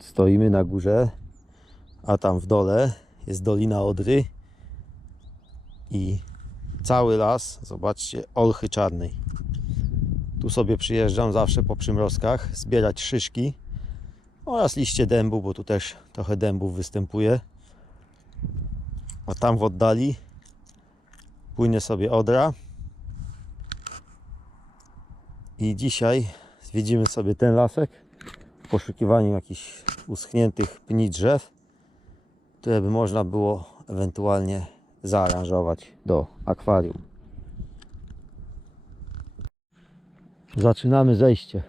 Stoimy na górze, a tam w dole jest Dolina Odry i cały las, zobaczcie, olchy czarnej. Tu sobie przyjeżdżam zawsze po przymrozkach zbierać szyszki oraz liście dębu, bo tu też trochę dębów występuje. A tam w oddali płynie sobie Odra. I dzisiaj zwiedzimy sobie ten lasek poszukiwaniu jakichś uschniętych pni drzew, które by można było ewentualnie zaaranżować do akwarium. Zaczynamy zejście.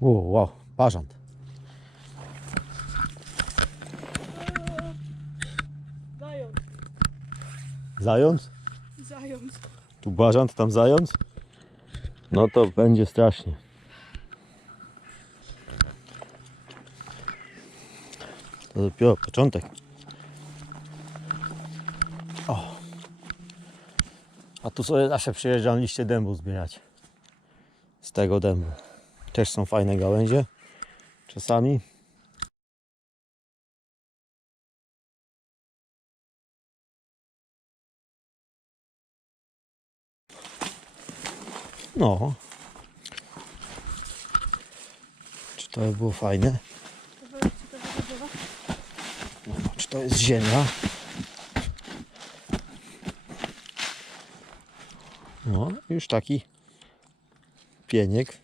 O, wow, parząt. Zając, Zając? zając. Tu bażant, tam zając? No to będzie strasznie. To dopiero początek. O. A tu sobie zawsze przyjeżdżam liście dębu zbierać. Z tego dębu. Też są fajne gałęzie. Czasami. No. Czy to by było fajne? No, czy to jest ziemia? No, już taki pieniek.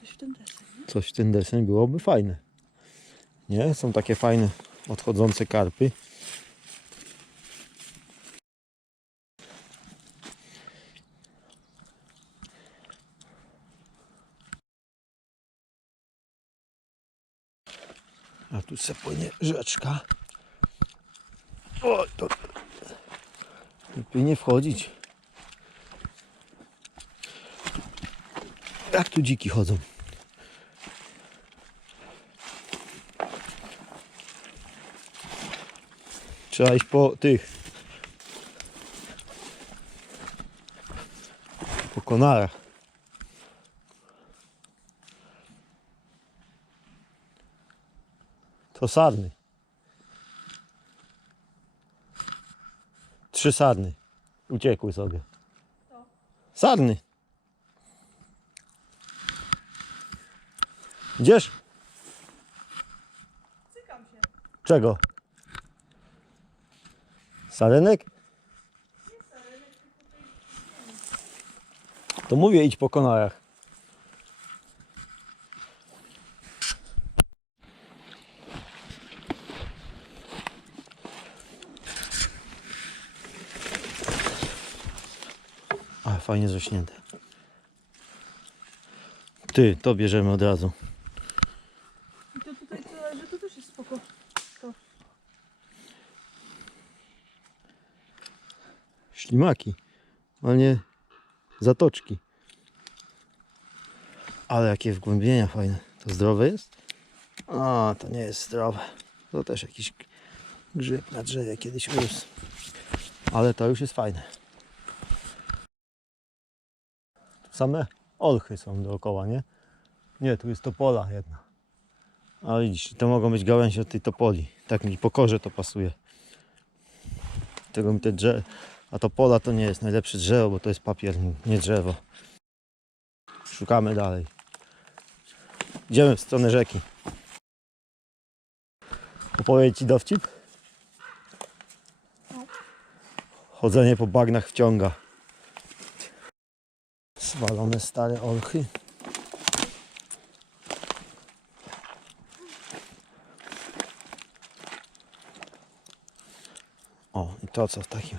Coś w tym deseń. Coś w ten deseń byłoby fajne. Nie? Są takie fajne odchodzące karpy. Se rzeczka. O, to lepiej nie wchodzić. Jak tu dziki chodzą? Trzeba iść po tych. Po konarach. To sarny. Trzy sarny. Uciekły sobie. Sarny. Idziesz? Cykam się. Czego? Sarenek? To mówię idź po konarach. Ale fajnie zrośnięte. Ty, to bierzemy od razu. I to tutaj co leży, to też jest spoko. Ślimaki, ale nie zatoczki. Ale jakie wgłębienia fajne. To zdrowe jest? A, to nie jest zdrowe. To też jakiś grzyb na drzewie kiedyś urósł. Ale to już jest fajne. Same olchy są dookoła, nie? Nie, tu jest topola jedna. A widzisz, to mogą być gałęzie od tej topoli. Tak mi po korze to pasuje. Tego mi te drzewa. A to pola to nie jest najlepsze drzewo, bo to jest papier, nie drzewo. Szukamy dalej. Idziemy w stronę rzeki. Opowiedz ci dowcip? Chodzenie po bagnach wciąga. Zwalone stare olchy. O, i to co w takim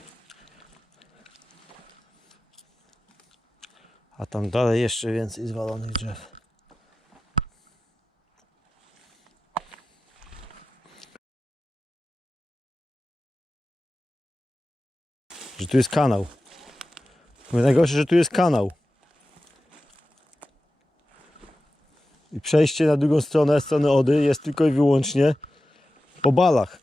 A tam dalej jeszcze więcej zwalonych drzew. Że tu jest kanał. Najgorsze, że tu jest kanał. i przejście na drugą stronę, stronę Ody jest tylko i wyłącznie po balach.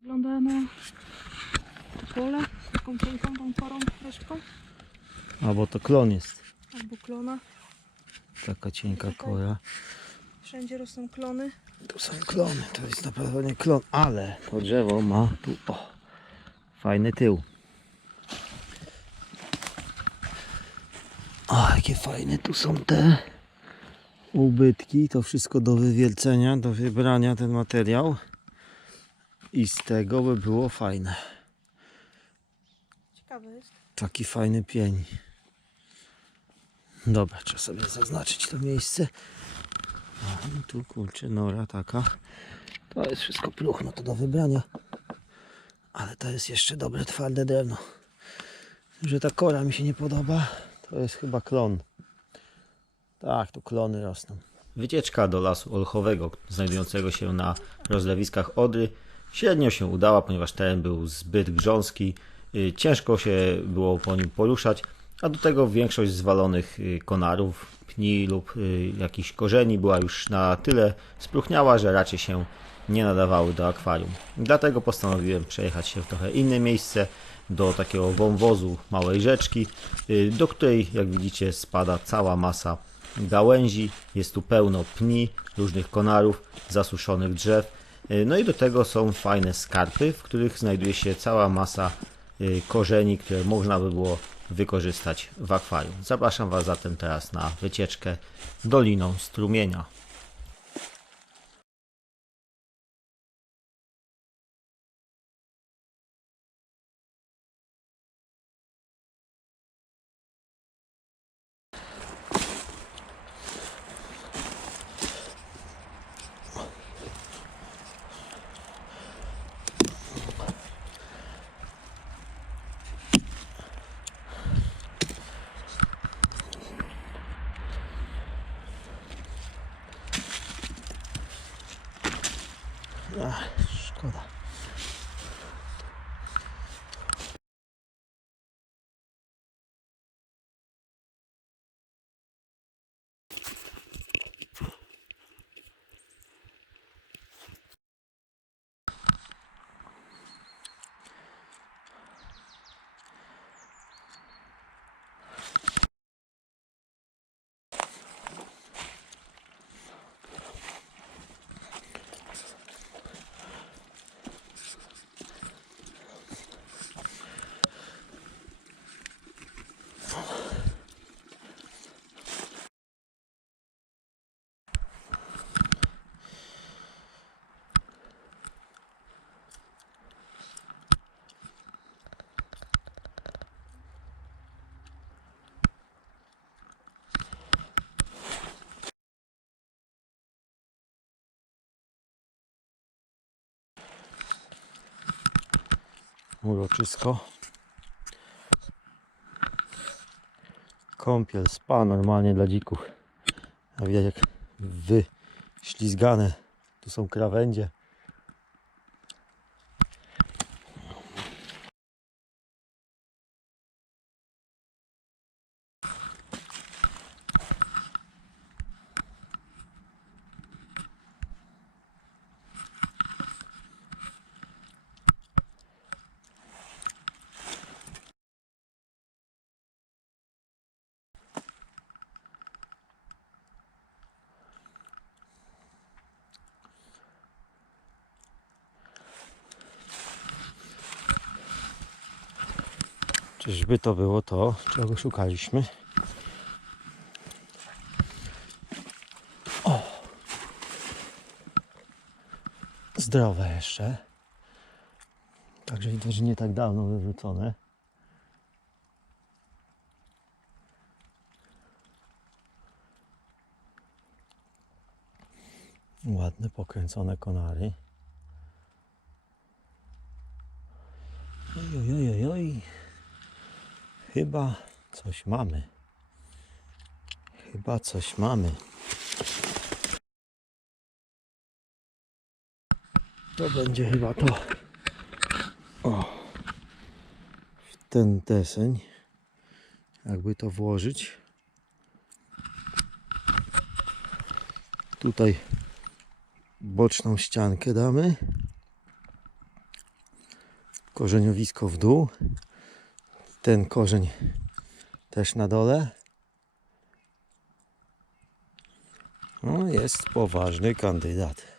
Wygląda na pole, taką cienką, tą porą reszką. Albo to klon jest. Albo klona. Taka cienka kora. Wszędzie rosną klony. Tu są klony, to jest na pewno nie klon, ale to drzewo ma tu, o fajny tył. O, jakie fajne tu są te ubytki. To wszystko do wywiercenia, do wybrania ten materiał. I z tego by było fajne. Ciekawe jest. Taki fajny pień. Dobra, trzeba sobie zaznaczyć to miejsce. A, no tu kurczę, nora taka. To jest wszystko pluchno, to do wybrania. Ale to jest jeszcze dobre, twarde drewno. Że ta kora mi się nie podoba, to jest chyba klon. Tak, tu klony rosną. Wycieczka do lasu olchowego, znajdującego się na rozlewiskach Odry, średnio się udała, ponieważ teren był zbyt grząski, y, ciężko się było po nim poruszać, a do tego większość zwalonych y, konarów, pni lub y, jakichś korzeni była już na tyle spróchniała, że raczej się nie nadawały do akwarium. Dlatego postanowiłem przejechać się w trochę inne miejsce, do takiego wąwozu małej rzeczki, y, do której, jak widzicie, spada cała masa gałęzi. Jest tu pełno pni, różnych konarów, zasuszonych drzew. Y, No i do tego są fajne skarpy, w których znajduje się cała masa y, korzeni, które można by było wykorzystać w akwarium. Zapraszam Was zatem teraz na wycieczkę Doliną Strumienia. Uroczysko. Kąpiel, spa normalnie dla dzików. A widać jak wyślizgane. Tu są krawędzie. To było to, czego szukaliśmy? O! Zdrowe jeszcze. Także widać, że nie tak dawno wyrzucone. Ładne, pokręcone konary. Chyba coś mamy. Chyba coś mamy. To będzie chyba to. O. W ten deseń. Jakby to włożyć. Tutaj boczną ściankę damy. korzeniowisko w dół. Ten korzeń też na dole. No, jest poważny kandydat.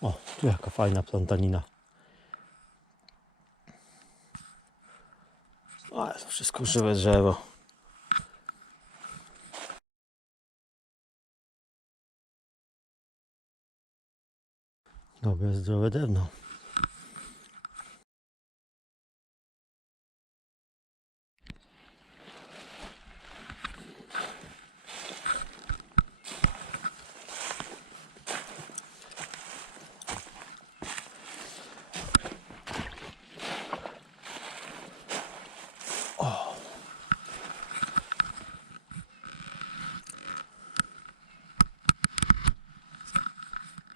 O, tu jaka fajna plantanina. Ale to wszystko żywe drzewo. Dobre, zdrowe drewno.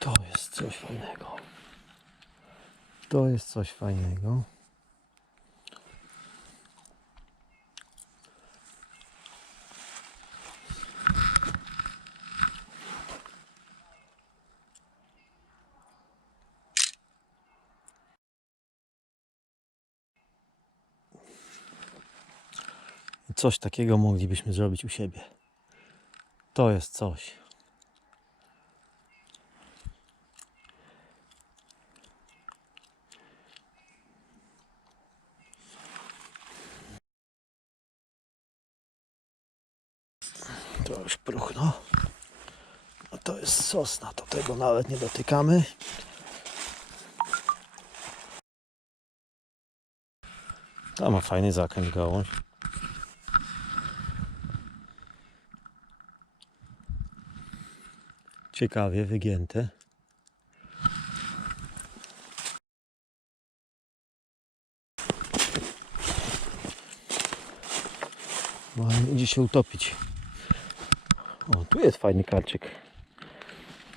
To jest coś fajnego. To jest coś fajnego. Coś takiego moglibyśmy zrobić u siebie. To jest coś. To już próchno. A to jest sosna, to tego nawet nie dotykamy. To ma fajny zakręt gałąź. Ciekawie wygięte. No, ale idzie się utopić. O, tu jest fajny karczyk.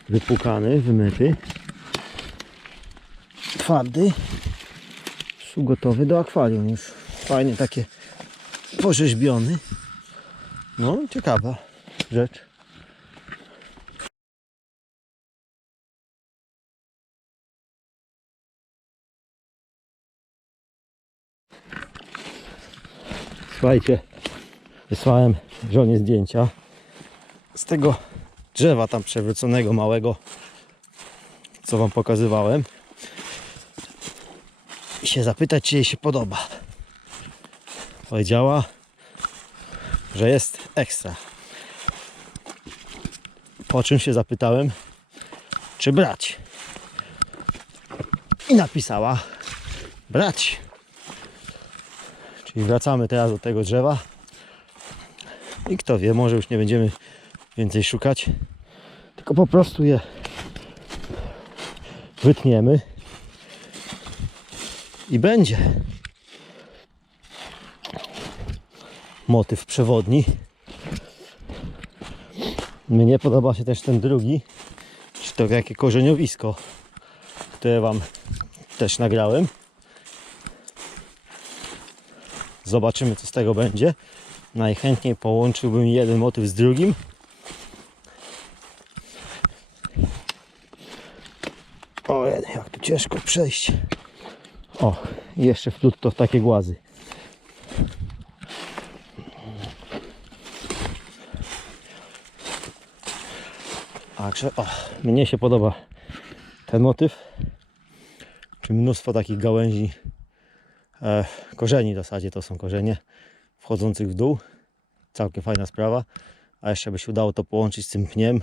Wypłukany, wymyty. Twardy. Już gotowy do akwarium. Już fajnie takie porzeźbiony. No, ciekawa rzecz. Słuchajcie, wysłałem żonie zdjęcia z tego drzewa tam przewróconego małego, co wam pokazywałem. I się zapytać, czy jej się podoba. Powiedziała, że jest ekstra. Po czym się zapytałem, czy brać. I napisała brać. Czyli wracamy teraz do tego drzewa. I kto wie, może już nie będziemy więcej szukać, tylko po prostu je wytniemy i będzie motyw przewodni. Mnie podoba się też ten drugi, czy to jakie korzeniowisko, które Wam też nagrałem. Zobaczymy co z tego będzie. Najchętniej połączyłbym jeden motyw z drugim. O, jak tu ciężko przejść. O, jeszcze wplótł to w takie głazy. Także, o, mnie się podoba ten motyw. Czy mnóstwo takich gałęzi, e, korzeni w zasadzie to są korzenie wchodzących w dół. Całkiem fajna sprawa. A jeszcze by się udało to połączyć z tym pniem,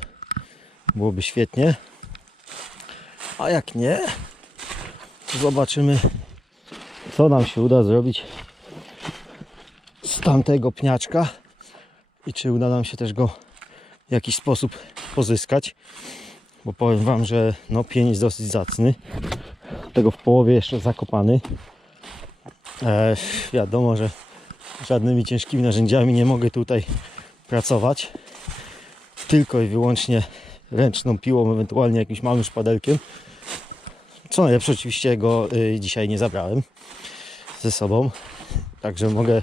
byłoby świetnie. A jak nie, zobaczymy, co nam się uda zrobić z tamtego pniaczka i czy uda nam się też go w jakiś sposób pozyskać. Bo powiem Wam, że no, pień jest dosyć zacny. Tego w połowie jeszcze zakopany. E, wiadomo, że żadnymi ciężkimi narzędziami nie mogę tutaj pracować tylko i wyłącznie ręczną piłą, ewentualnie jakimś małym szpadelkiem. Co najlepsze, oczywiście go y, dzisiaj nie zabrałem ze sobą, także mogę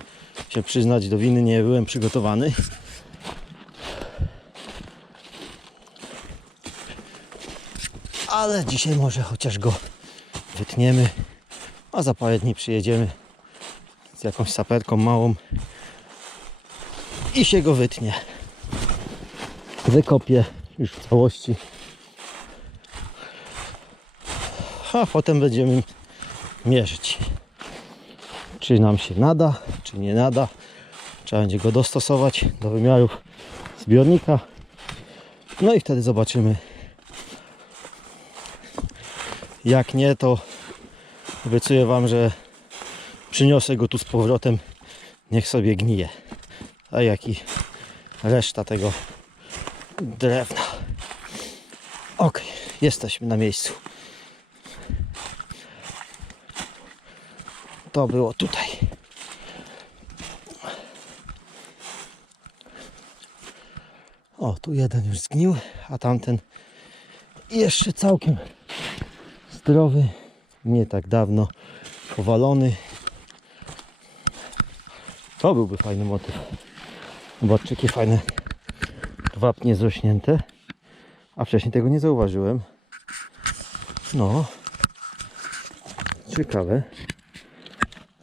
się przyznać do winy, nie byłem przygotowany. Ale dzisiaj może chociaż go wytniemy, a za parę dni przyjedziemy z jakąś saperką małą i się go wytnie. Wykopię już w całości. A potem będziemy mierzyć, czy nam się nada, czy nie nada. Trzeba będzie go dostosować do wymiarów zbiornika. No i wtedy zobaczymy. Jak nie, to obiecuję Wam, że przyniosę go tu z powrotem. Niech sobie gnije. A jak i reszta tego drewna. Ok, jesteśmy na miejscu. To było tutaj. O, tu jeden już zgnił, a tamten jeszcze całkiem zdrowy. Nie tak dawno powalony. To byłby fajny motyw. Zobaczcie, jakie fajne wapnie zrośnięte. A wcześniej tego nie zauważyłem. No. Ciekawe.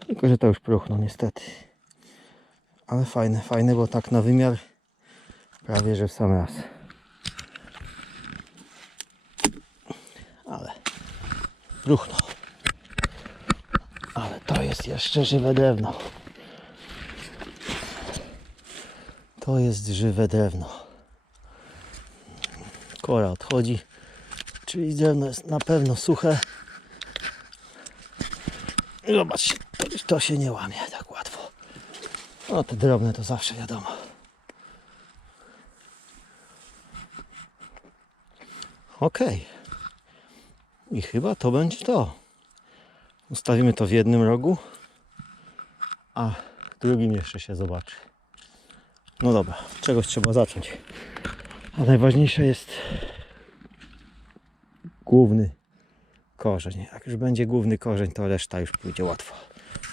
Tylko, że to już próchno niestety. Ale fajne, fajne, bo tak na wymiar prawie, że w sam raz. Ale próchno. Ale to jest jeszcze żywe drewno. To jest żywe drewno. Kora odchodzi, czyli drewno jest na pewno suche. Zobaczcie, to, się nie łamie tak łatwo. No te drobne to zawsze wiadomo. Okej. I chyba to będzie to. Ustawimy to w jednym rogu, a w drugim jeszcze się zobaczy. No dobra, czegoś trzeba zacząć. A najważniejsze jest główny korzeń. Jak już będzie główny korzeń, to reszta już pójdzie łatwo.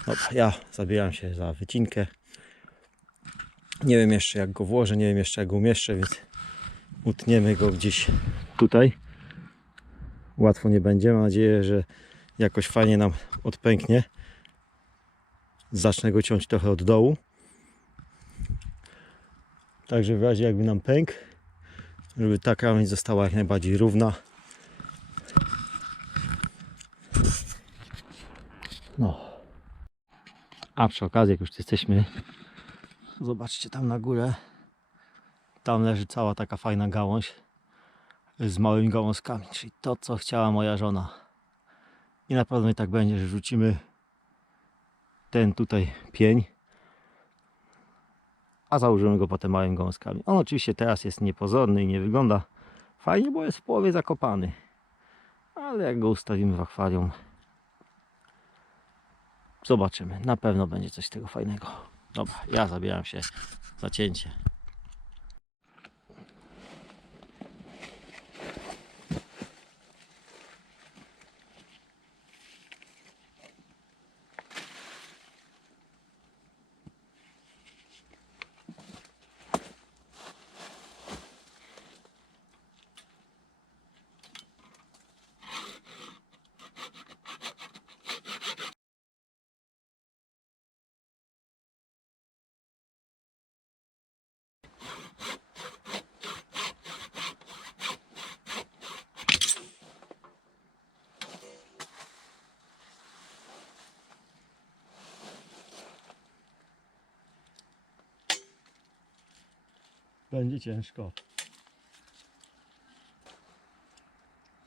Dobra, ja zabieram się za wycinkę. Nie wiem jeszcze jak go włożę, nie wiem jeszcze jak go umieszczę, więc utniemy go gdzieś tutaj. Łatwo nie będzie. Mam nadzieję, że jakoś fajnie nam odpęknie. Zacznę go ciąć trochę od dołu. Także w razie jakby nam pękł, żeby ta krawędź została jak najbardziej równa. No. A przy okazji, jak już jesteśmy, zobaczcie tam na górę. Tam leży cała taka fajna gałąź z małymi gałązkami, czyli to, co chciała moja żona. I na pewno i tak będzie, że rzucimy ten tutaj pień, a założymy go potem małymi gałązkami. On oczywiście teraz jest niepozorny i nie wygląda fajnie, bo jest w połowie zakopany. Ale jak go ustawimy w akwarium, zobaczymy. Na pewno będzie coś tego fajnego. Dobra, ja zabieram się za cięcie. Będzie ciężko.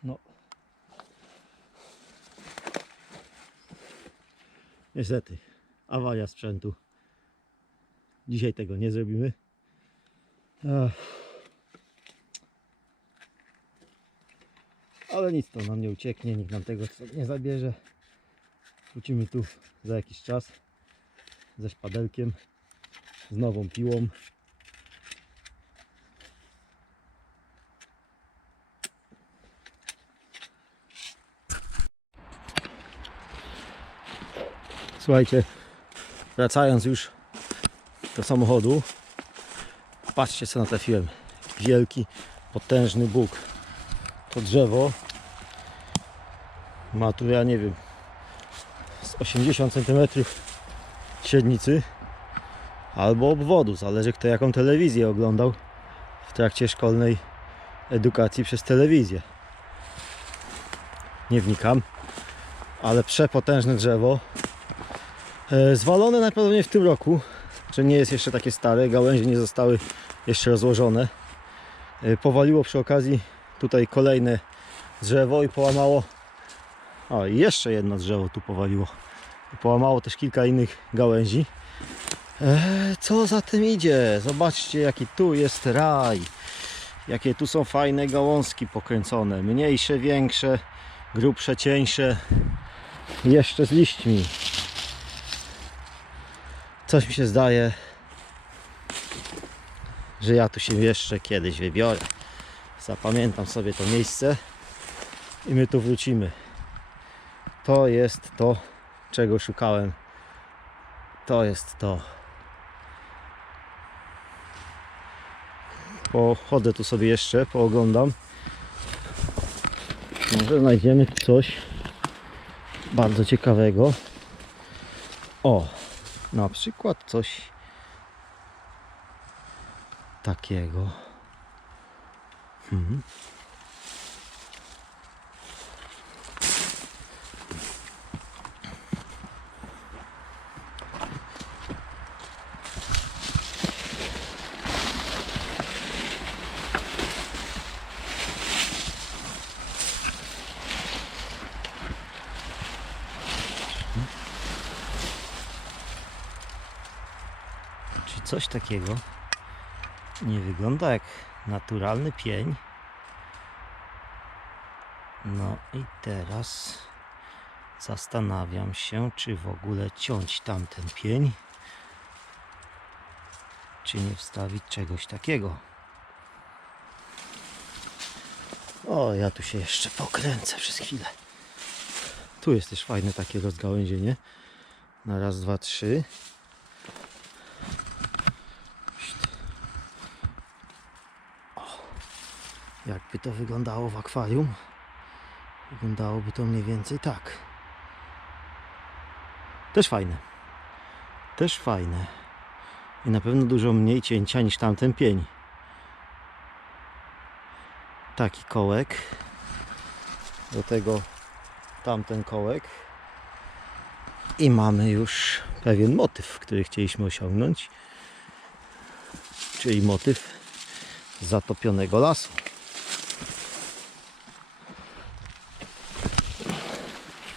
No. Niestety, awaria sprzętu. Dzisiaj tego nie zrobimy. Ale nic to nam nie ucieknie, nikt nam tego nie zabierze. Wrócimy tu za jakiś czas ze szpadelkiem, z nową piłą. Słuchajcie, wracając już do samochodu, patrzcie co natrafiłem. Wielki, potężny Bóg. To drzewo ma tu, ja nie wiem, z 80 cm średnicy albo obwodu, zależy kto jaką telewizję oglądał w trakcie szkolnej edukacji przez telewizję. Nie wnikam, ale przepotężne drzewo. E, zwalone najprawdopodobniej w tym roku, że nie jest jeszcze takie stare, gałęzie nie zostały jeszcze rozłożone. E, powaliło przy okazji tutaj kolejne drzewo i połamało. O, jeszcze jedno drzewo tu powaliło. Połamało też kilka innych gałęzi. E, co za tym idzie? Zobaczcie, jaki tu jest raj. Jakie tu są fajne gałązki pokręcone. Mniejsze, większe, grubsze, cieńsze. Jeszcze z liśćmi. Coś mi się zdaje, że ja tu się jeszcze kiedyś wybiorę. Zapamiętam sobie to miejsce i my tu wrócimy. To jest to, czego szukałem. To jest to. Pochodzę tu sobie jeszcze, pooglądam. Może znajdziemy coś bardzo ciekawego. O, na przykład coś takiego. Mhm. Czy coś takiego nie wygląda jak naturalny pień? No i teraz zastanawiam się, czy w ogóle ciąć tamten pień, czy nie wstawić czegoś takiego. O, ja tu się jeszcze pokręcę przez chwilę. Tu jest też fajne takie rozgałęzienie. Na raz, dwa, trzy. Jakby to wyglądało w akwarium? Wyglądałoby to mniej więcej tak. Też fajne. Też fajne. I na pewno dużo mniej cięcia niż tamten pień. Taki kołek. Do tego tamten kołek. I mamy już pewien motyw, który chcieliśmy osiągnąć. Czyli motyw zatopionego lasu.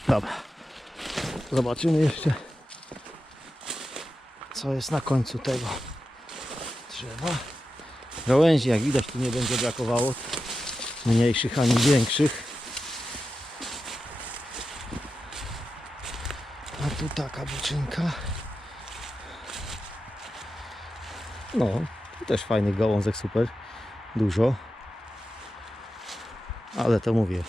Dobra. Zobaczymy jeszcze, co jest na końcu tego drzewa. Gałęzi, jak widać, tu nie będzie brakowało. Mniejszych ani większych. A tu taka buczynka. No, tu też fajny gałązek, super. Dużo. Ale to mówię,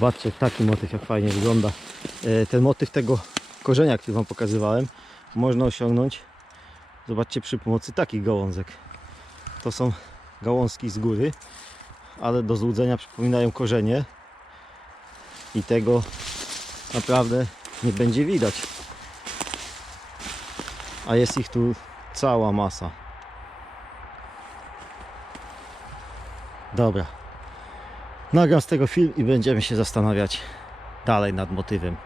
Zobaczcie, taki motyw jak fajnie wygląda. E, Ten motyw tego korzenia, który Wam pokazywałem, można osiągnąć, zobaczcie, przy pomocy takich gałązek. To są gałązki z góry, ale do złudzenia przypominają korzenie i tego naprawdę nie będzie widać. A jest ich tu cała masa. Dobra. Nagram z tego film i będziemy się zastanawiać dalej nad motywem.